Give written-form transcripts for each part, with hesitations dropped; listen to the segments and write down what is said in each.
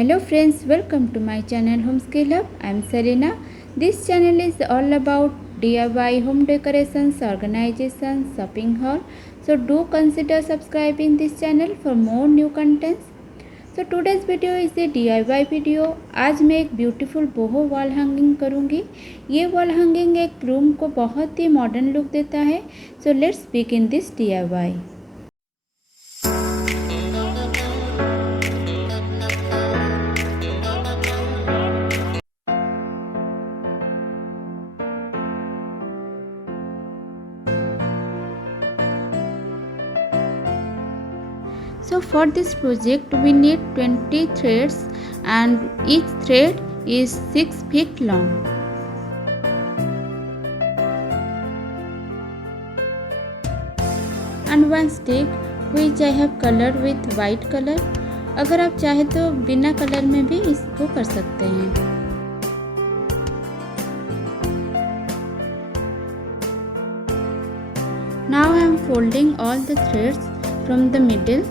Hello friends, welcome to my channel Home Skill Hub. I am Serena. This channel is all about DIY home decorations, organization, shopping haul. So do consider subscribing this channel for more new contents. So today's video is a DIY video. आज मैं एक beautiful बोहो wall hanging करूँगी. ये wall hanging एक room को बहुत ही modern look देता है. So let's begin this DIY. So for this project we need 20 threads and each thread is 6 feet long. And one stick which I have colored with white color. अगर आप चाहे तो बिना colour में भी इसको कर सकते हैं. Now I am folding all the threads from the middle.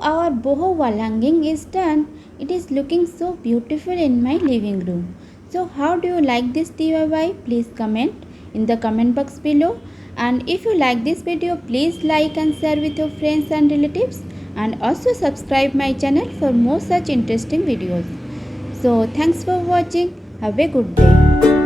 our boho wall hanging is done. It is looking so beautiful in my living room. So how do you like this DIY? Please comment in the comment box below. And if you like this video, please like and share with your friends and relatives. And also subscribe my channel for more such interesting videos. So thanks for watching. Have a good day.